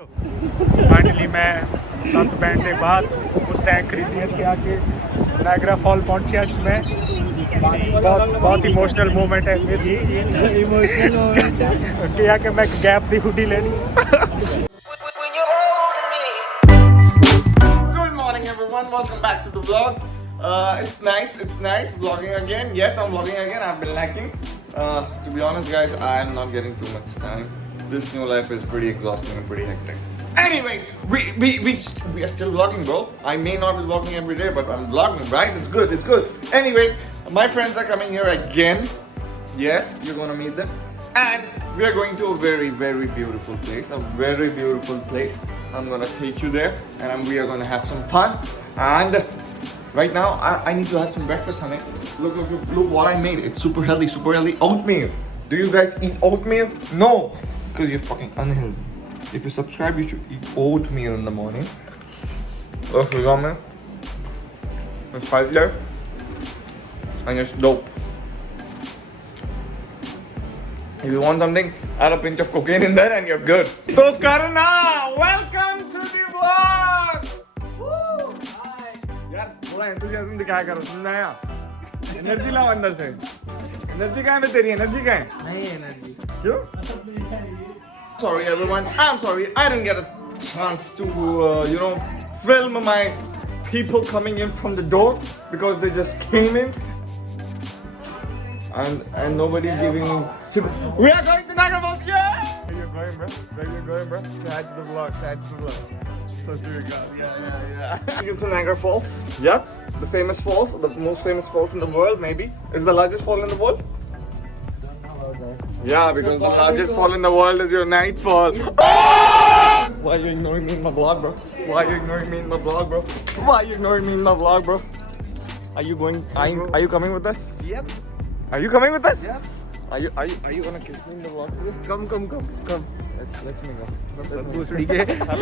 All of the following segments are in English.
Finally मैं 7 घंटे बाद उस टैंक खरीदने के आके नायगरा फॉल पहुंचे आज मैं बहुत इमोशनल मोमेंट है मेरी इमोशनल मोमेंट है कि आके मैं गैप दी हुडी लेनी Good morning everyone, welcome back to the vlog. It's nice vlogging again. Yes, I'm vlogging again. I've been lacking. To be honest guys, I'm not getting too much time. This new life is pretty exhausting and pretty hectic. Anyways, we are still vlogging, bro. I may not be vlogging every day, but I'm vlogging, right? It's good. Anyways, my friends are coming here again. Yes, you're gonna meet them. And we are going to a very beautiful place. A very beautiful place. I'm gonna take you there and we are gonna have some fun. And right now, I need to have some breakfast, honey. Look what I made. It's super healthy. Oatmeal. Do you guys eat oatmeal? No, because you're fucking unhealthy. If you subscribe, you should eat oatmeal in the morning. That's yummy. It's fiber and it's dope. If you want something, add a pinch of cocaine in there and you're good. So Karna, welcome to the vlog. Woo! Hi. यार थोड़ा enthusiasm दिखाया करो, सुनना है यार. Energy लाओ अंदर से. Energy कहाँ है तेरी? Energy कहाँ है? नहीं energy. क्यों? Sorry everyone, I'm sorry I didn't get a chance to film my people coming in from the door because they just came in and nobody's giving me. We are going to Niagara Falls, yeah! Where you going, bro? Say hi to the vlog, So sweet guys. Yeah. Welcome to Niagara Falls. Yeah, the famous falls, the most famous falls in the world maybe. Is the largest fall in the world? Yeah, because the largest fall in the world is your night fall. Why are you ignoring me in my vlog, bro? Why are you ignoring me in my vlog, bro? Are you going? Are you coming with us? Yep. Are you coming with us? Yep. Are you gonna kiss me in the vlog today? Come. Let me go.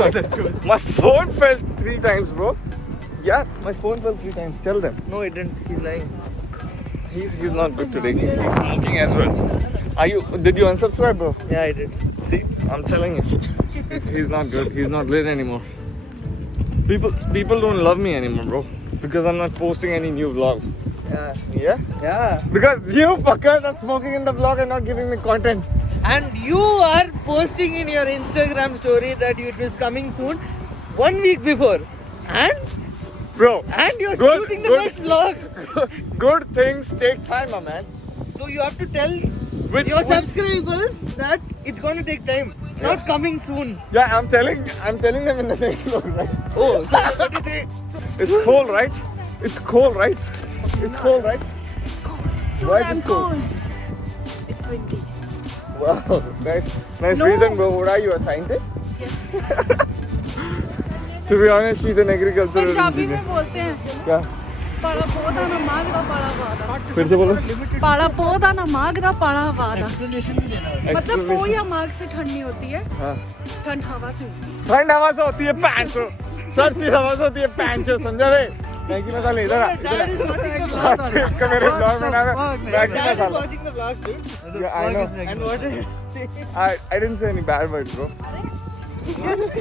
Let's go. My phone fell 3 times, bro. Yeah, my phone fell 3 times. Tell them. No, it didn't. He's lying. He's not good today. He's smoking as well. Did you unsubscribe, bro? Yeah, I did. See, I'm telling you, he's not good. He's not lit anymore. People don't love me anymore, bro, because I'm not posting any new vlogs. Yeah. Because you fuckers are smoking in the vlog and not giving me content. And you are posting in your Instagram story that it is coming soon 1 week before. And you're shooting the next vlog. Good things take time, my man. So you have to tell your subscribers that it's going to take time. Not coming soon. Yeah, I'm telling them in the next vlog, right? Oh, so what do you say? It's cold, right? It's cold, right? Why is it cold? It's windy. Wow, nice No. reason, bro. What are you, a scientist? Yes. To be honest, she's an agricultural Punjabi engineer. में बोलते हैं क्या? पाड़ा पौधा ना मागरा पाड़ा वादा. फिर से बोलो. पाड़ा पौधा ना मागरा पाड़ा वादा. Explanation भी देना है. मतलब पो या माग से ठंडी होती है. हाँ. ठंड हवा से होती है. ठंड हवा से होती है पैंचो. सब चीज हवा से होती है पैंचो, समझा रे? मैगी मसाला इधर आ. Dad is watching the vlog. इसका मेरे vlog में नाम है Maggi Dad is masala. watching the vlog, dude. Yeah, I know. And what did you say? I didn't say any bad words, bro.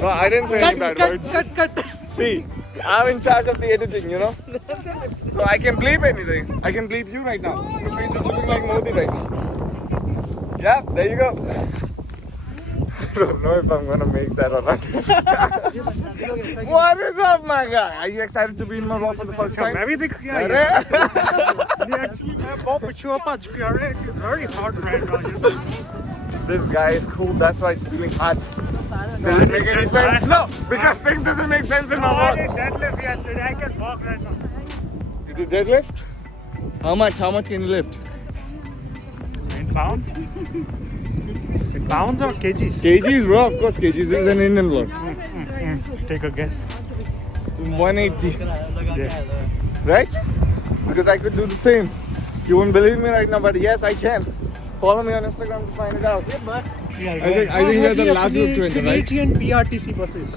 No, I didn't say any bad words. Cut. See, I'm in charge of the editing, you know. So I can bleep anything. I can bleep you right now. Your face is looking like Modi right now. Yeah, there you go. I don't know if I'm gonna make that or not. What is up, my guy? Are you excited to be in my vlog for the first time? मैं भी दिख गया अरे! Actually मैं बहुत पिछुआ पहुंच गया रे. It's very hot right now. This guy is cool, that's why it's feeling hot. Does it make any sense? No, because things doesn't make sense in my I did vlog. deadlift yesterday. I can walk right now. You did deadlift? How much can you lift? In pounds? In pounds or kgs? Kgs, bro, of course kgs. This is an Indian vlog. Take a guess. 180, Yeah. right? Because I could do the same. You won't believe me right now, but yes, I can. Follow me on Instagram to find it out. I think you're the last group to enter, right? Canadian PRTC buses.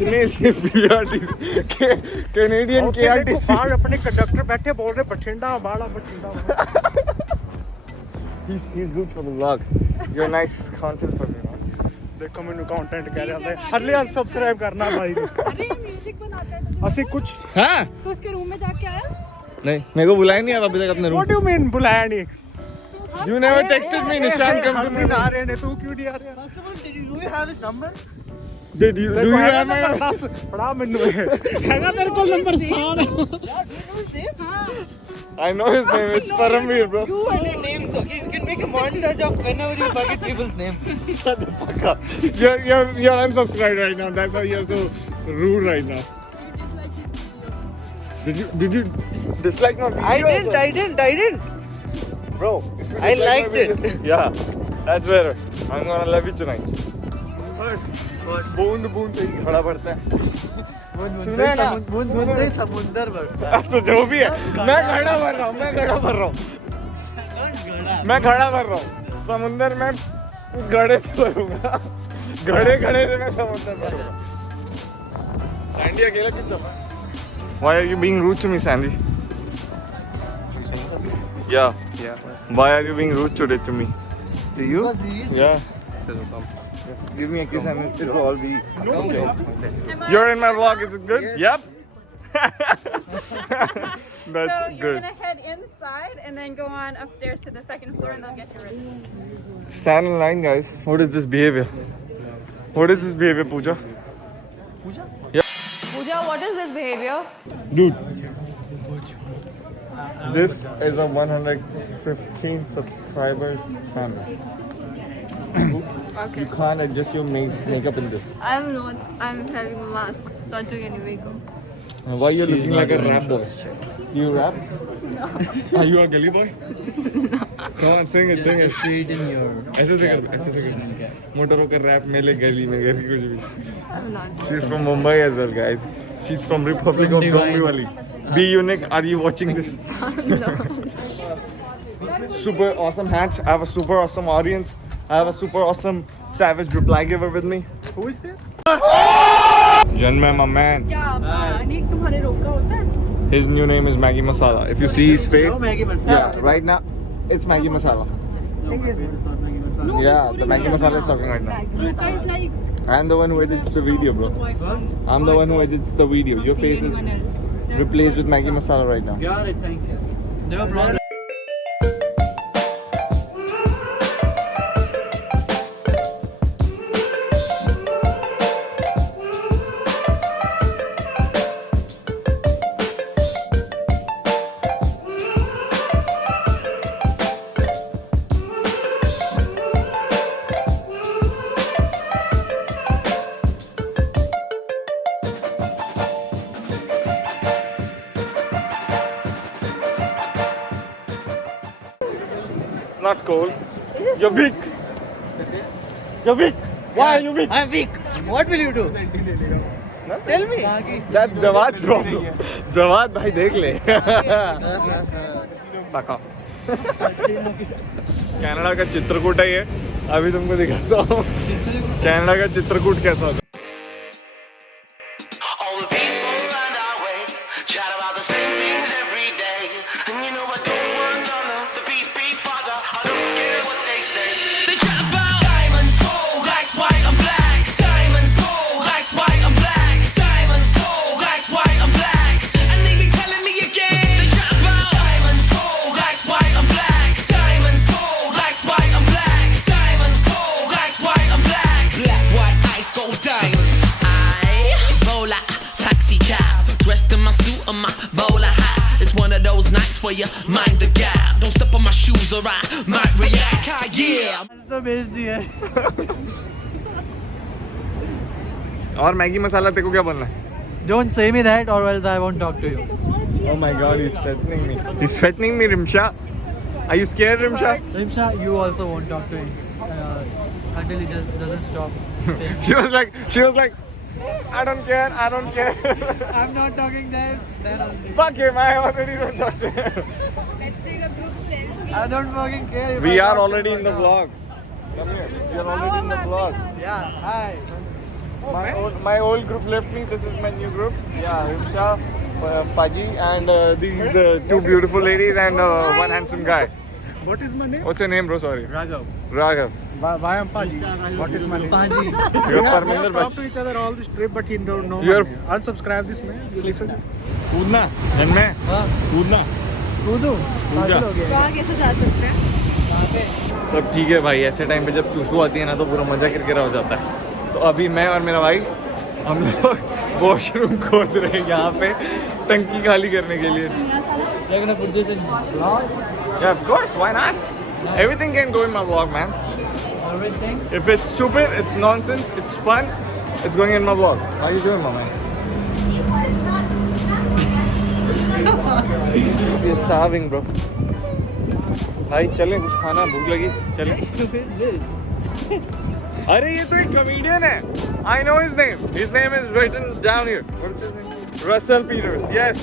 Canadian PRTC. Canadian KRTC. बाहर अपने conductor बैठे बोल रहे बठिंडा बाड़ा Bathinda. He's good for the vlog. You're nice content for me, man. ਦੇਖੋ ਮੈਨੂੰ content ਕਹਿ ਰਿਹਾ ਹੁੰਦਾ ਹਰਲੇ ਅਨਸਬਸਕ੍ਰਾਈਬ ਕਰਨਾ ਭਾਈ ਨੂੰ अरे ये म्यूजिक बनाता है तो ਅਸੀਂ ਕੁਝ हाँ तो उसके रूम में जाके आया नहीं मेरे को बुलाया नहीं आप अभी तक अपने ਵਾਟ रूम ਡੂ ਮੀਨ ਬੁਲਾਇਆ ਨਹੀਂ You never texted me Nishan come to me ਆ ਰਹੇ ਨੇ ਤੂੰ ਕਿਉਂ ਨਹੀਂ ਆ ਰਿਹਾ First of all, do you have his number? Did you do you have my number? ਦੱਸ ਫੜਾ ਮੈਨੂੰ ਇਹ ਹੈਗਾ ਤੇਰੇ ਕੋਲ number San Yeah, do you know his name? I know his name it's Paramveer bro You and your names, okay? You can make a montage of whenever you forget people's name. Shut the fuck up you're unsubscribed right now that's why you're so rude right now Did you dislike my video I didn't. bro if you I dislike my liked it. video- yeah that's better I'm gonna love you tonight बूंद बूंद से ही खड़ा पड़ता है सुना है ना? बूंद से समुंदर बढ़ता तो जो भी है मैं खड़ा भर रहा हूँ मैं खड़ा भर रहा हूँ समुंदर में घड़े से भरूंगा घड़े से मैं समुंदर भरूंगा सैंडी अकेला क्यों चल रहा Why are you being rude to me Sandy yeah why are you being rude today to me to you yeah give me a kiss and it will all be okay. You're in my vlog, is it good? Yep. That's So you're good. gonna head inside and then go on upstairs to the second floor and they'll get you ready. Stand in line, guys. What is this behavior? What is this behavior, Pooja? Pooja, what is this behavior? Dude. This is a 115 subscribers channel. Okay. You can't adjust your makeup in this. I'm not. I'm having a mask. Not doing any makeup. Why you're looking like a rap boy? You rap? No. Are you a gully boy? No. Come on, sing it, sing it. Straighten your... ऐसे से कर मोटरों का rap मेले गली में घर की कुछ भी I'm not. She's from Mumbai as well, guys. She's from Republic of Dombivli. Be unique. Are you watching this? No. Super awesome hats. I have a super awesome audience. I have a super awesome savage reply giver with me. who is this Janma, my man. क्या अनेक तुम्हारे रोग का होता है His new name is Maggie Masala. If you see his face, Maggie Masala. yeah, right now it's Maggie Masala. No, Yeah, the Maggie Masala is talking right now. Roka is like I'm the one who edits the video, bro. I'm the one who edits the video. Your face is replaced with Maggie Masala right now. Got it, thank you. No problem. It's not cold. You're weak. You're weak. Why are you weak? I'm weak. What will you do? Tell me. That's Jawad's problem. Jawad भाई देख ले. Fuck off. Canada का चित्रकूट है ये. अभी तुमको दिखाता हूँ. कनाडा का चित्रकूट कैसा होता है. All the people around our way chat about the same things every day. And you know I don't want none of the beep father. I don't care what they say. They chat about diamonds, gold, ice, white, and black. Diamonds, gold, ice, white, and black. Diamonds, gold, ice, white, and black. And they be telling me again. They chat about diamonds, gold, ice, white, and black. Diamonds, gold, ice, white, and black. Diamonds, gold, ice, white, and black. Black, white, ice, gold, diamonds. Roll out, taxi cab, dressed in my suit and my bowler hat. It's one of those nights where you mind the gap. Don't step on my shoes or I might react. Ah, yeah. तो भेज दिया. और Maggi मसाला तेरे को क्या बोलना है? Don't say me that or else I won't talk to you. Oh my God, he's threatening me. He's threatening me, Rimsha. Are you scared, Rimsha? Rimsha, you also won't talk to him until he just doesn't stop. She was like, I don't care. I'm not talking then only. Fuck him, I already don't talk to him. Let's take a group selfie. I don't fucking care. If We I are talk to already him in the or not. vlog. Come here. We are already in the vlog. Yeah, hi. My old group left me. This is my new group. Yeah, Rimsha, Paji, and these two beautiful ladies and one handsome guy. what is my name What's your name, bro? Sorry. Raghav. Raghav. Why am Paji? What is my name? Paji. You're We Parminder have Bas. talked to each other all this trip, but he don't know. You're- my name. Unsubscribe this man. You listen. कूदना जन में हाँ कूदना कूदो. पागल हो गया. वहाँ कैसे जा सकते हैं? सब ठीक है भाई। ऐसे टाइम पे जब सुसु आती है ना तो पूरा मजा किरकिरा हो जाता है। तो अभी मैं और मेरा भाई हम लोग वॉशरूम खोज रहे हैं यहाँ पे टंकी खाली करने के लिए। You're gonna put this in vlog? Yeah, of course, why not? Everything can go in my vlog, man. Everything? If it's stupid, it's nonsense, it's fun, it's going in my vlog. How you doing, my man? You're starving, bro. भाई चलें कुछ खाना, भूख लगी, चलें। अरे ये तो एक comedian है। I know his name. His name is written down here. What is his name? Russell Peters. Yes.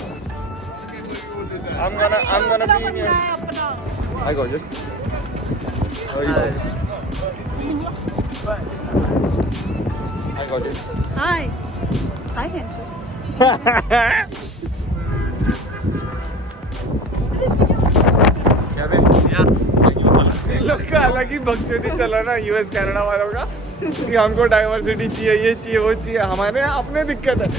I'm gonna be in here. I got this. Oh, you got this. I got this. Hi. Hi, handsome. क्या बे? इन लोग का अलग ही बकचोदी चला ना US Canada वालों का कि हमको डाइवर्सिटी चाहिए, ये चाहिए, वो चाहिए। हमारे यहाँ अपने दिक्कत है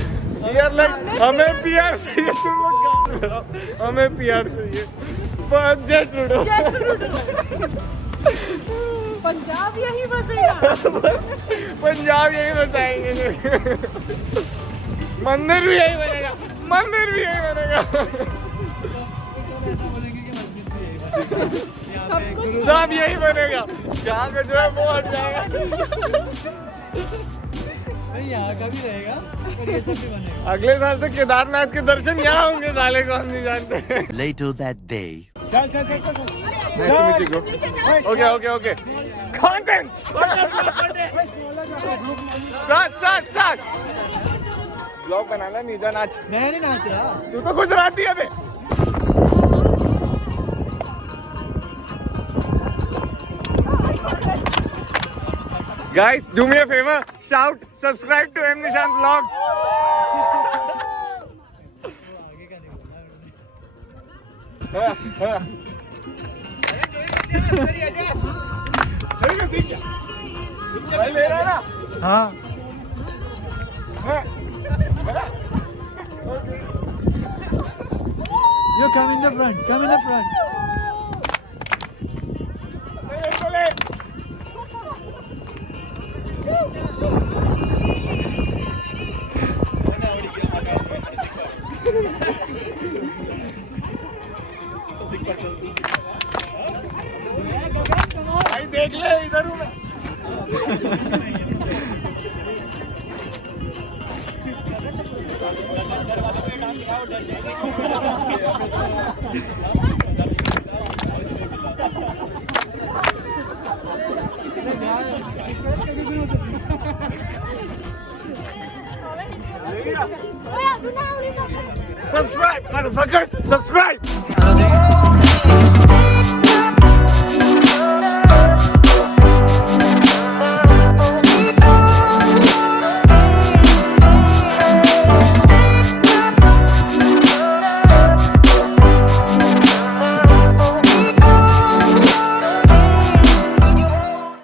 यार, लाइक हमें पीआर चाहिए, तुम लोग काम करो, हमें पीआर चाहिए। जेट लूटो। पंजाब यही बसेगा. पंजाब यही बसाएंगे। मंदिर भी यही बनेगा, मंदिर भी यही बनेगा। सब यही बनेगा। यहाँ का जो है वो हट जाएगा। नहीं यहाँ का भी रहेगा और ये सब भी बनेगा। अगले साल से केदारनाथ के दर्शन यहाँ होंगे, साले को हम नहीं जानते। Later that day. चल. Nice to meet you, bro. Okay. Content. साथ. ब्लॉग बनाना नहीं था, नाच। मैं नहीं नाच रहा। तू तो गुजराती है बे। Guys, do me a favor. Shout, subscribe to M Nishant Vlogs. भाई ले रहा है ना? हाँ You come in the front. Come in the front. भाई देख ले, इधर हूँ मैं। Subscribe, motherfuckers! Subscribe!